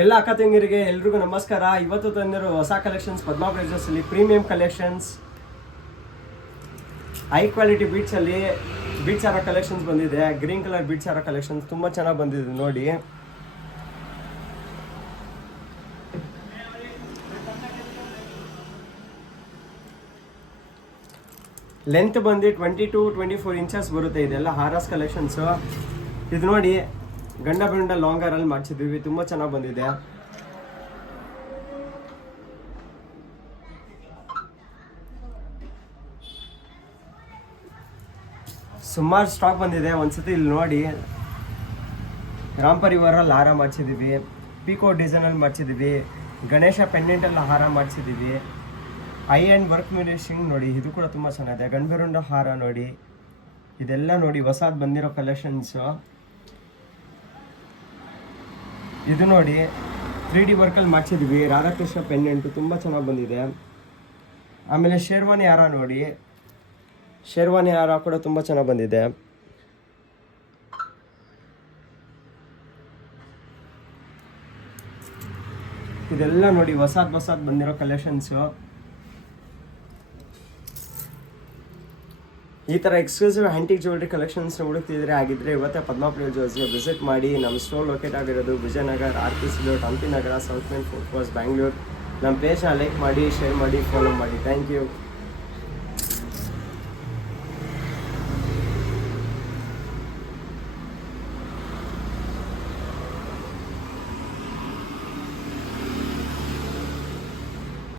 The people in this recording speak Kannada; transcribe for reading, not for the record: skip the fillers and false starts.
ಎಲ್ಲ ಅಕ್ಕ ತಂಗಿರಿಗೆ ಎಲ್ರಿಗೂ ನಮಸ್ಕಾರ. ಇವತ್ತು ತಂದಿರೋ ಹೊಸ ಕಲೆಕ್ಷನ್ಸ್ ಪದ್ಮಾ ಬ್ರೇಜರ್ಸ್ ಅಲ್ಲಿ premium collections, high quality beads ಅಲ್ಲಿ ಬೀಟ್ಸ್ ಹಾರ ಕಲೆಕ್ಷನ್ಸ್ ಬಂದಿದೆ. ಗ್ರೀನ್ ಕಲರ್ ಬೀಟ್ಸ್ ಹಾರ ಕಲೆಕ್ಷನ್ಸ್ ತುಂಬಾ ಚೆನ್ನಾಗಿ ಬಂದಿದೆ ನೋಡಿ. ಲೆಂತ್ ಬಂದು 20 to 24 ಇಂಚಸ್ ಬರುತ್ತೆ. ಇದೆಲ್ಲ ಹಾರಸ್ ಕಲೆಕ್ಷನ್ಸ್. ಇದು ನೋಡಿ, ಗಂಡ ಬೆಂಡ ಲಾಂಗ್ ಹಾರಲ್ಲಿ ಮಾಡಿಸಿದ್ವಿ, ತುಂಬಾ ಚೆನ್ನಾಗಿ ಬಂದಿದೆ. ಸುಮಾರು ಸ್ಟಾಕ್ ಬಂದಿದೆ. ಒಂದ್ಸತಿ ಇಲ್ಲಿ ನೋಡಿ, ರಾಮ್ ಪರಿವಾರಲ್ಲಿ ಹಾರ ಮಾಡಿಸಿದೀವಿ, ಪೀಕೋ ಡಿಸೈನಲ್ಲಿ ಮಾಡಿಸಿದೀವಿ, ಗಣೇಶ ಪೆಂಡೆಂಟಲ್ಲಿ ಹಾರ ಮಾಡಿಸಿದೀವಿ. ಐ ಆ್ಯಂಡ್ ವರ್ಕ್ ಮಿನಿಶಿಂಗ್ ನೋಡಿ, ಇದು ಕೂಡ ತುಂಬ ಚೆನ್ನಾಗಿದೆ. ಗಂಡ್ಬೆರುಂಡ ಹಾರ ನೋಡಿ, ಇದೆಲ್ಲ ನೋಡಿ ಹೊಸದು ಬಂದಿರೋ ಕಲೆಕ್ಷನ್ಸು. ಇದು ನೋಡಿ 3D ವರ್ಕಲ್ಲಿ ಮಾಡಿಸಿದ್ವಿ. ರಾಧಾಕೃಷ್ಣ ಪೆಂಡೆಂಟು ತುಂಬ ಚೆನ್ನಾಗಿ ಬಂದಿದೆ. ಆಮೇಲೆ ಶೇರ್ವಾನಿ ಹಾರ ನೋಡಿ, ಶೇರ್ವಾನಿ ಹಾರ ಕೂಡ ತುಂಬ ಚೆನ್ನಾಗಿ ಬಂದಿದೆ. ಇದೆಲ್ಲ ನೋಡಿ ಹೊಸದು ಬಂದಿರೋ ಕಲೆಕ್ಷನ್ಸು. ಈ ಥರ ಎಕ್ಸ್ಕ್ಲೂಸಿವ್ ಆ್ಯಂಟಿಕ್ ಜ್ಯುವೆಲ್ರಿ ಕಲೆಕ್ಷನ್ಸ್ ಹುಡುಕ್ತಿದ್ರೆ ಆಗಿದ್ರೆ ಇವತ್ತೇ ಪದ್ಮಾ ಜ್ಯುವೆಲ್ಸ್ಗೆ ವಿಸಿಟ್ ಮಾಡಿ. ನಮ್ಮ ಸ್ಟೋರ್ ಲೊಕೇಟ್ ಆಗಿರೋದು Vijayanagar, RPC road, Hampinagar, south main fort ವಾಸ್, ಬ್ಯಾಂಗ್ಳೂರ್. ನಮ್ಮ ಪೇಜ್ನ ಲೈಕ್ ಮಾಡಿ, ಶೇರ್ ಮಾಡಿ, ಫಾಲೋ ಮಾಡಿ. Thank you.